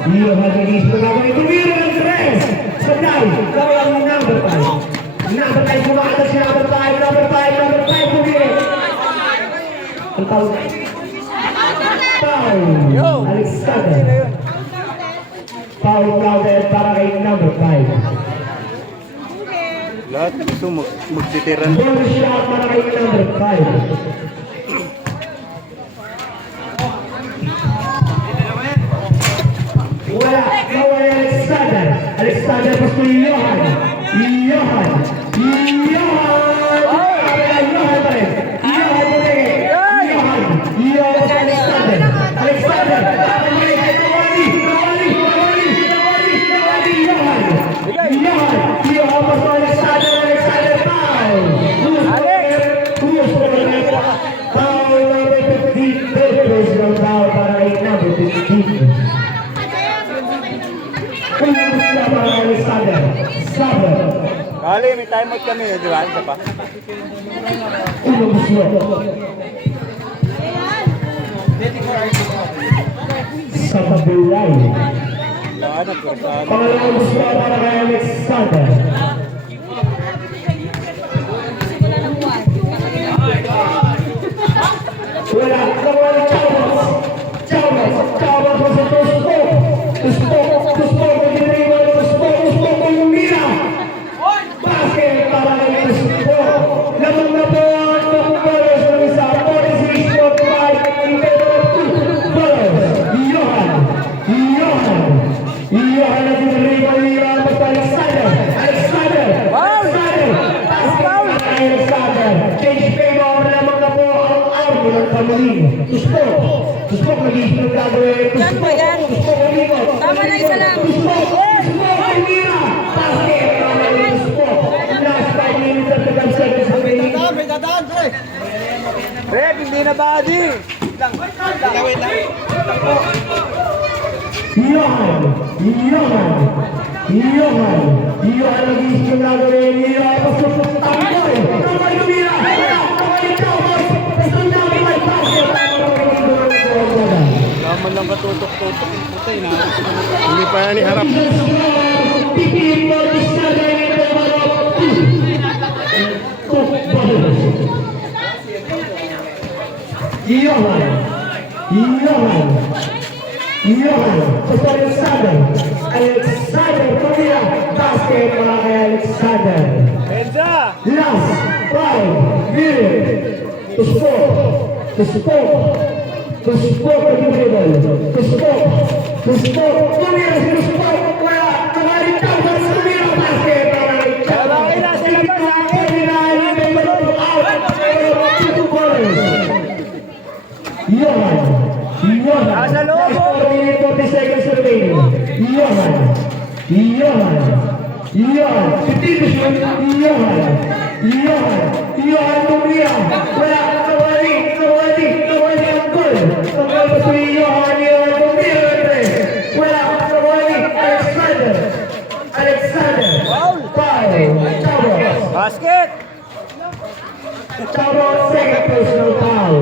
Johan Luis Pagkakay. Tumira ng 3. Sandal. Gawin ang number 5. Number 5 kumakata siya. Number 5. Number 5. Number 5. Tumira. Ang tawag. Foul. Alexander. Foul crowded para kay number 5. Lahat gusto magtitiran. Ball shot para kay number 5. Wala, nawala Alexander. Alexander pas kay Johan. Johan. Johan pa rin. Johan pa rin. Johan. Johan pas kay Alexander. Alexander. Nawali. Johan. Johan pas kay Alexander. Alexander foul. Foul number 15. Personal foul para kay number 15. Kali, may time out kami, di ba? Isa pa. Sa Pabulay. Pangalawang Gusto para kay Alexander. Wala, nawala Chavez was a Tuspok, Mira. Basket para kay Tuspok. Lamang na po ang Bolos ng isa. 46.5 in favor of 2 Bolos. Johan na dinariba niya basta Alexander. Basket para kay Alexander. Change favor lamang na po ang armo ng Kamuling. Tuspok nag-iisip ng gagawin. Tuspok umigot. Tama na, isa lang. Tuspok Mira. Basket para kay Tuspok. Last 5 minutes at 5 seconds remaining. Red, hindi na body. Johan nag-iisip ng gagawin. Johan pasok sa tamboy. Tamboy Mira. Tamboy Chavez. Pasok na kay basket. Laman lang katutok-tutok yung puti na. Hindi pa yan iharap. Alexander, Pamela, basket para kay Alexander. Benza! Last 5 minutes. Tuspok nag-dribble. Tuspok. Pamela si Tuspok. Wala. Nakali Chavez. Pamela basket para kay Chavez. Johan. Nasa loob. 40 seconds remaining. Johan. 15 shoot. Johan Tumira. Wala. Nawali ang goal. Tanggal pa si Johan Tumira. Wala. Nawali. Alexander. Foul. Chavez. Basket! Chavez, second personal foul.